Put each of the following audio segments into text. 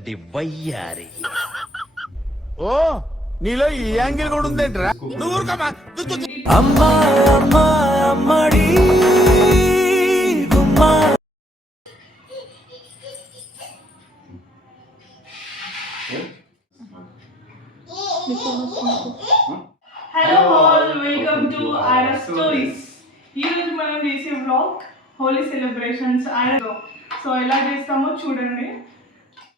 చండి వయ్యారి. ఓ నీలో ఈ యాంగిల్ కూడా ఉందేంట్రా? నువ్వు ఊరుకోమా. అమ్మా అమ్మా అమ్మడి గుమ్మా. Hello all, welcome to our stories. ఈరోజు మనం చేసే వ్లాగ్ హోలీ సెలబ్రేషన్స్ ఆడలో. సో ఎలా చేస్తామో చూడండి.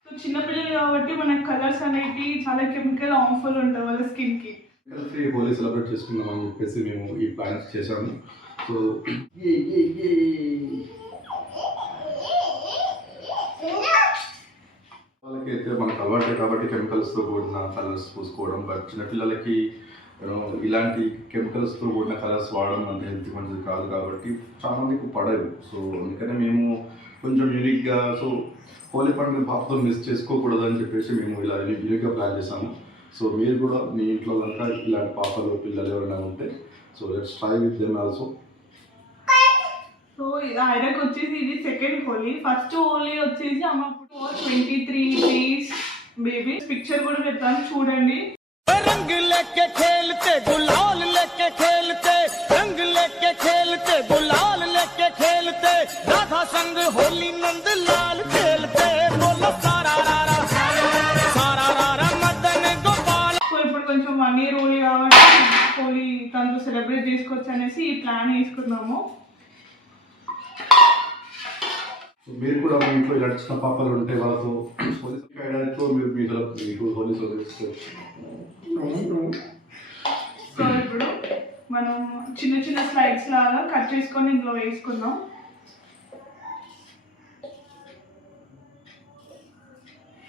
సో చిన్నపిల్లలు కాబట్టి మనకు కలర్స్ అనేవి చాలా కెమికల్ హార్మ్ఫుల్ ఉంటుంది వాళ్ళ స్కిన్కి. ఫ్రీ హోలీ సెలబ్రేట్ చేసుకుందామని చెప్పేసి మేము ఈ ప్లాన్స్ చేశాము. సో వాళ్ళకైతే మనకు అలవాటే కాబట్టి కెమికల్స్తో కూడిన కలర్స్ పూసుకోవడం, బట్ చిన్నపిల్లలకి ఇలాంటి కెమికల్స్తో కూడిన కలర్స్ వాడడం అంత హెల్త్ మంచిది కాదు కాబట్టి చాలా మందికి పడదు. సో అందుకనే మేము కొంచెం యూనిక్గా, సో హోలీ పండుగ పాపతో మిస్ చేసుకోకూడదు అని చెప్పేసి మేము ఇలా యూనిక్గా ప్లాన్ చేసాము. సో మీరు కూడా మీ ఇంట్లో కనుక ఇలాంటి పాపలు పిల్లలు ఎవరైనా ఉంటే so let's try with them also. So ఆయనకు వచ్చేసి ఇది సెకండ్ హోలీ. ఫస్ట్ హోలీ వచ్చేసి అమ్మ 23 days బేబీ. పిక్చర్ కూడా పెడతాను చూడండి. रंग लेके खेलते गुलाल लेके खेलते, रंग लेके खेलते गुलाल लेके खेलते, राधा संग होली नंद लाल खेलते, बोलो सारा रारा सारा रारा मदन गोपाल. సో ఇప్పుడు కొంచెం 1 year హోలీ కాబట్టి హోలీ తనతో సెలబ్రేట్ చేసుకోవచ్చు అనేసి ఈ ప్లాన్ వేసుకున్నాము. సో మీరు కూడా మీ ఇంట్లో ఇలాంటి చిన్న పాపలు ఉంటే వాళ్ళతో హోలీ చేయడంతో మీకు హోలీ సెలబ్రేట్ చేసుకోవచ్చు. సో ఇప్పుడు మనం చిన్న చిన్న స్లైడ్స్ లాగా కట్ చేసుకొని ఇందులో వేసుకుందాం.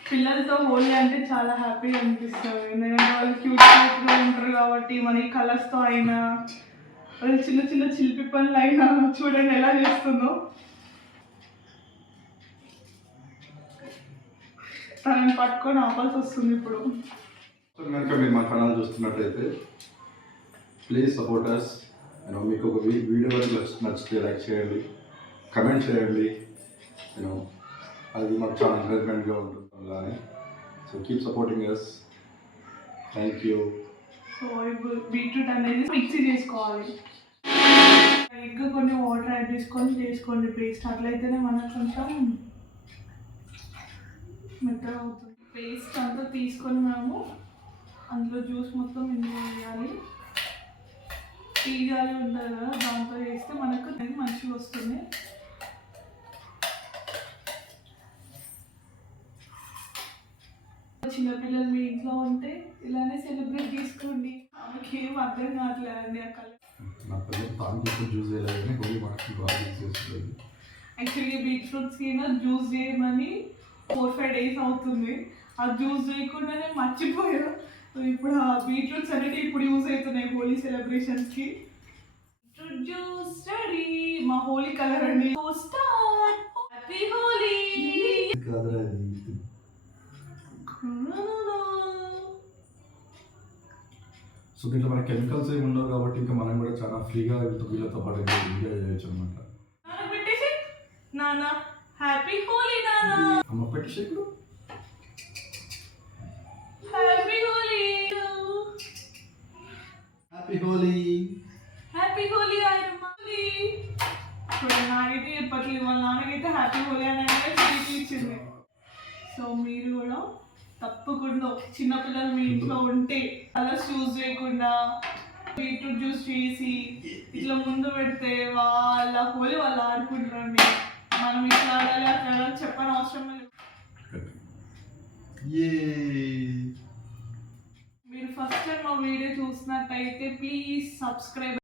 పిల్లలతో హోలీ అంటే చాలా హ్యాపీగా అనిపిస్తుంది. ఎందుకంటే వాళ్ళు క్యూట్గా ఉంటారు కాబట్టి మన కలర్స్తో అయినా వాళ్ళు చిన్న చిన్న చిలిపి పనులు అయినా చూడండి ఎలా చేస్తుందో. తనని పట్టుకొని ఆపాల్సి వస్తుంది ఇప్పుడు. కనుక మీరు మా ఛానల్ చూస్తున్నట్టయితే ప్లీజ్ సపోర్ట్ అస్. మీకు ఒక వీడియో నచ్చితే లైక్ చేయండి, కమెంట్ చేయండి. అది మాకు చాలా ఎంకరేజ్మెంట్గా ఉంటుంది అలానే. So keep supporting us. Thank you. So ఇప్పుడు బీట్రూట్ అనేది మిక్సీ చేసుకోవాలి. ఎగ్ కొన్ని వాటర్ యాడ్ చేసుకొని చేసుకోండి పేస్ట్. అట్లయితేనే మనకు కొంచెం మెత్తగా అవుతుంది. పేస్ట్ అంతా తీసుకొని మనము అందులో జ్యూస్ మొత్తం ఇందులో వేయాలి. టీ గాలి ఉంటుంది కదా, దాంతో వేస్తే మనకు మంచిగా వస్తుంది. చిన్నపిల్లలు మీ ఇంట్లో ఉంటే ఇలానే సెలబ్రేట్ చేసుకోండి. ఆమెకి ఏం అర్థం కావట్లేదండి ఆ కలర్. యాక్చువల్లీ బీట్రూట్స్ జ్యూస్ చేయమని 4-5 days అవుతుంది. ఆ జ్యూస్ చేయకుండానే మర్చిపోయా. ఇప్పుడు ఆ బీట్రూట్స్ అనేవి ఇప్పుడు యూజ్ అవుతున్నాయి హోలీ సెలబ్రేషన్స్కి. Beetroot juice ready. మా హోలీ కలర్ అండి. హ్యాపీ హోలీ. సో దీంట్లో మనకి కెమికల్స్ ఏమి ఉండవు కాబట్టి ఇంకా మనం కూడా చాలా ఫ్రీగా వీళ్ళతో పాటు ఎంజాయ్ చేయొచ్చు అనమాట. నానా హ్యాపీ హోలీ నానా. అమ్మ పెట్టేసి ఇప్పుడు happy Holi. Happy Holi. Happy Holi ఆయనమ్మ. నాకైతే చెప్పట్లేదు, వాళ్ళ నాన్నకైతే హ్యాపీ హోలీ అని స్వీట్ ఇచ్చింది. సో మీరు కూడా తప్పకుండా చిన్నపిల్లలు మీ ఇంట్లో ఉంటే కలర్స్ యూజ్ చేయకుండా బీట్రూట్ జ్యూస్ చేసి ఇట్లా ముందు పెడితే వాళ్ళ హోలీ వాళ్ళు ఆడుకుంటారండి. మనం ఇట్లా ఆడాలి అట్లా ఆడాలి చెప్పని అవసరం లేదు. మీరు ఫస్ట్ టైం మా వీడియో చూసినట్టయితే ప్లీజ్ సబ్స్క్రైబ్.